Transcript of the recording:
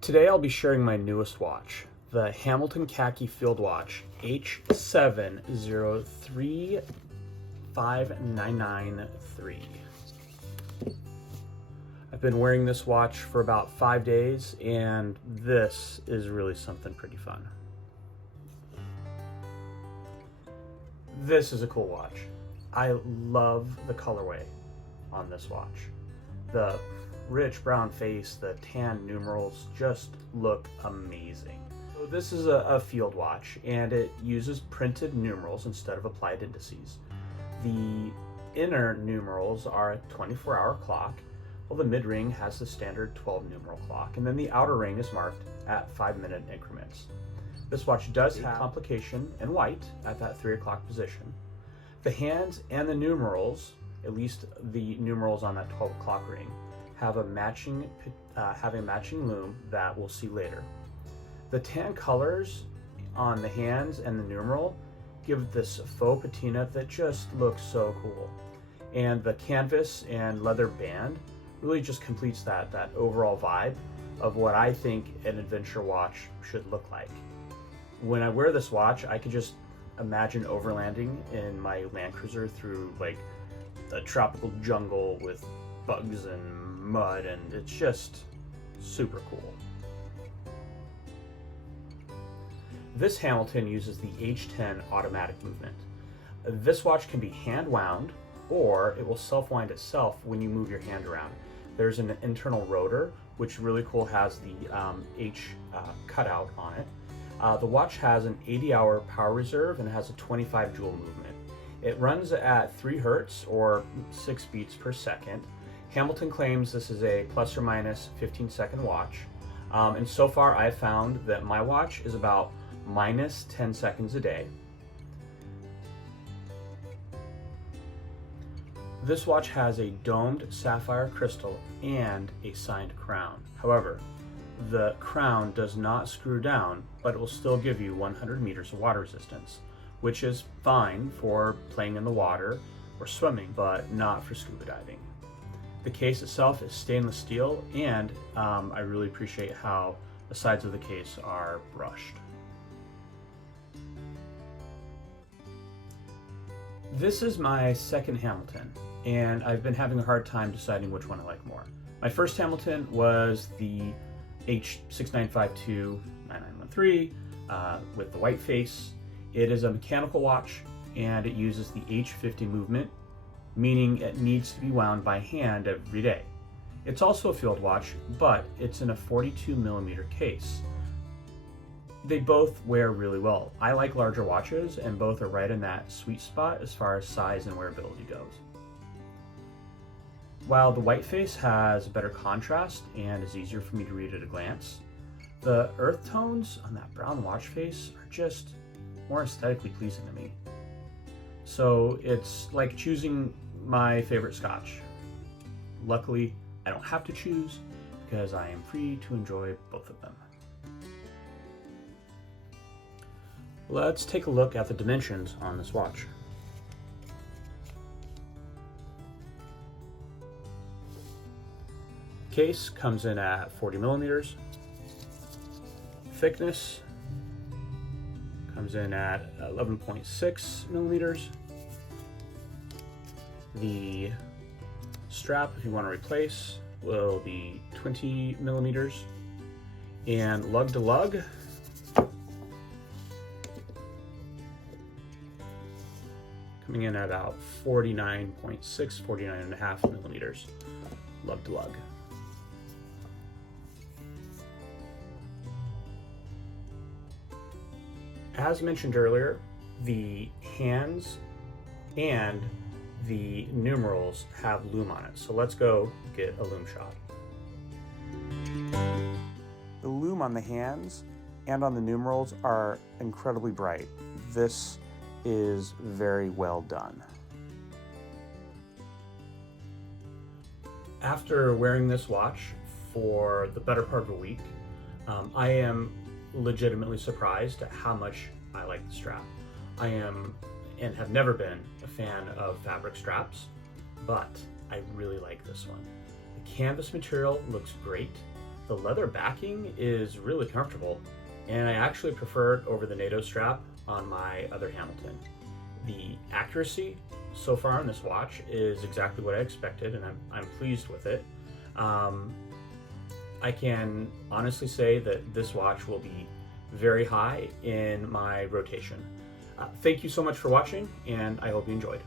Today I'll be sharing my newest watch, the Hamilton Khaki Field watch H70359993. I've been wearing this watch for about 5 days, and this is really something pretty fun. This is a cool watch. I love the colorway on this watch. The rich brown face, the tan numerals just look amazing. So this is a field watch, and it uses printed numerals instead of applied indices. The inner numerals are a 24-hour clock, while the mid-ring has the standard 12-numeral clock, and then the outer ring is marked at 5-minute increments. This watch does have complication in white at that 3 o'clock position. The hands and the numerals, at least the numerals on that 12 o'clock ring, have a matching loom that we'll see later. The tan colors on the hands and the numeral give this faux patina that just looks so cool. And the canvas and leather band really just completes that overall vibe of what I think an adventure watch should look like. When I wear this watch, I could just imagine overlanding in my Land Cruiser through like a tropical jungle with bugs and mud, and it's just super cool. This Hamilton uses the H10 automatic movement. This watch can be hand wound, or it will self-wind itself when you move your hand around. There's an internal rotor, which really cool, has the H cutout on it. The watch has an 80-hour power reserve and has a 25 joule movement. It runs at 3 Hertz or 6 beats per second. Hamilton claims this is a plus or minus 15-second watch, and so far I've found that my watch is about minus 10 seconds a day. This watch has a domed sapphire crystal and a signed crown. However, the crown does not screw down, but it will still give you 100 meters of water resistance, which is fine for playing in the water or swimming, but not for scuba diving. The case itself is stainless steel, and I really appreciate how the sides of the case are brushed. This is my second Hamilton, and I've been having a hard time deciding which one I like more. My first Hamilton was the H69529913 with the white face. It is a mechanical watch, and it uses the H50 movement, meaning it needs to be wound by hand every day. It's also a field watch, but it's in a 42mm case. They both wear really well. I like larger watches, and both are right in that sweet spot as far as size and wearability goes. While the white face has better contrast and is easier for me to read at a glance, the earth tones on that brown watch face are just more aesthetically pleasing to me. So it's like choosing my favorite scotch. Luckily, I don't have to choose because I am free to enjoy both of them. Let's take a look at the dimensions on this watch. Case comes in at 40mm. Thickness comes in at 11.6mm. The strap, if you want to replace, will be 20mm. And lug to lug, coming in at about 49.5mm lug to lug. As mentioned earlier, the hands and the numerals have loom on it. So let's go get a loom shot. The loom on the hands and on the numerals are incredibly bright. This is very well done. After wearing this watch for the better part of a week, I am legitimately surprised at how much I like the strap. I am and have never been a fan of fabric straps, but I really like this one. The canvas material looks great. The leather backing is really comfortable, and I actually prefer it over the NATO strap on my other Hamilton. The accuracy so far on this watch is exactly what I expected, and I'm pleased with it. I can honestly say that this watch will be very high in my rotation. Thank you so much for watching, and I hope you enjoyed.